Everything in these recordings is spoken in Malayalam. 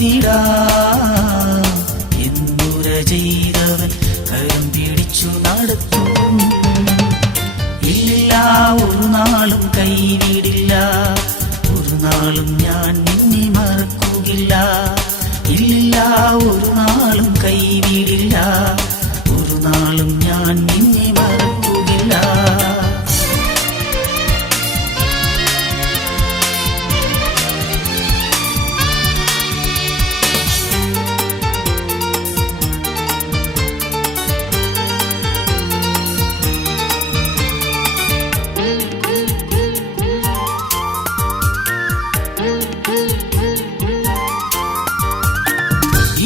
നടത്തിടാം. എന്നുര ചെയ്തവൻ കരം പിടിച്ചു നടത്തും. ഇല്ല, ഒരു നാളും കൈവിടില്ല, ഒരു നാളും ഞാൻ നിന്നെ മറക്കുകയില്ല. ഇല്ല, ഒരു നാളും കൈവിടില്ല, ഒരു നാളും ഞാൻ നിന്നെ മറക്കുകയില്ല.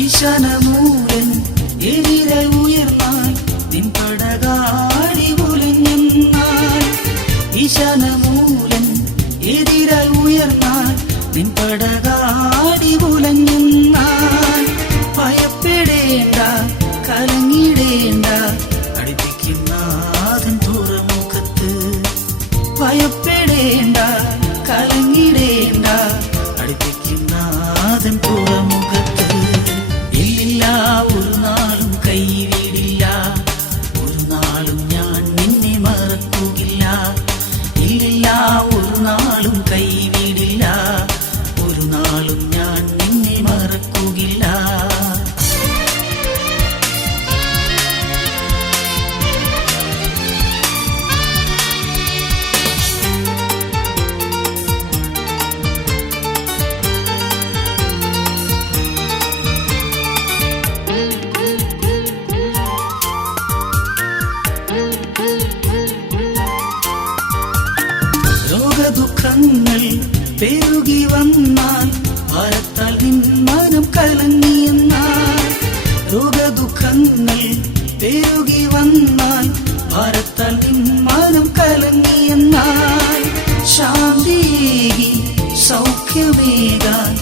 ഈശാനമൂലൻ എതിരെ ഉയർന്നാൽ നിൻ പടകാടി ഉലഞ്ഞെന്നാൽ. ഈശാനമൂലൻ എതിരെ ഉയർന്നാൽ നിൻ പടകാടി ഉലഞ്ഞെന്നാൽ. ഭയപ്പെടേണ്ട, കലങ്ങിടേണ്ട, അടുപ്പിക്കും നാഥൻ തുറമുഖത്ത്. ഭയപ്പെടേണ്ട, കലങ്ങിടേണ്ട, അടുപ്പിക്കും നാഥൻ തുറമുഖത്ത്. ഇല്ല, ഒരു നാളും കൈവിടില്ല, ഒരു നാളും ഞാൻ നിന്നെ മറക്കുകയില്ല. ഇല്ല, ഒരു നാളും കൈവിടില്ല, ഒരു നാളും ഞാൻ നിന്നെ മറക്കുകയില്ല. രോഗദുഃഖങ്ങൾ പെരുകി വന്നാൽ ഭാരത്താൽ നിൻ മനം കലങ്ങിയെന്നാൽ. രോഗദുഃഖങ്ങൾ പെരുകി വന്നാൽ ഭാരത്താൽ നിൻ മനം കലങ്ങിയെന്നാൽ. ശാന്തിയേകി സൗഖ്യമേകാൻ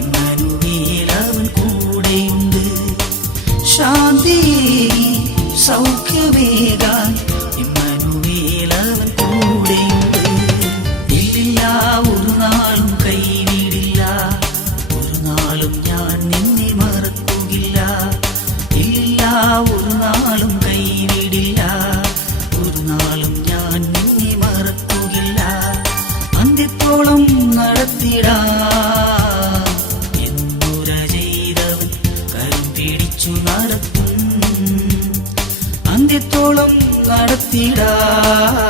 ഇമ്മാനുവേൽ അവൻ കൂടെയുണ്ട്. ശാന്തിയേകി സൗഖ്യമേകാൻ ഇമ്മാനുവേൽ അവൻ കൂടെയുണ്ട്. ഇല്ല, ഒരു നാളും കൈവിടില്ല, ഒരു നാളും ഞാൻ നിന്നെ മറക്കുകയില്ല. ഇല്ല, ഒരു നാളും കൈവിടില്ല, ഒരു നാളും ഞാൻ നിന്നെ മറക്കുകയില്ല. അന്ത്യത്തോളം നടത്തിടാം, എന്നുര ചെയ്തവൻ കരം പിടിച്ചു നടത്തും. അന്ത്യത്തോളം നടത്തിടാം,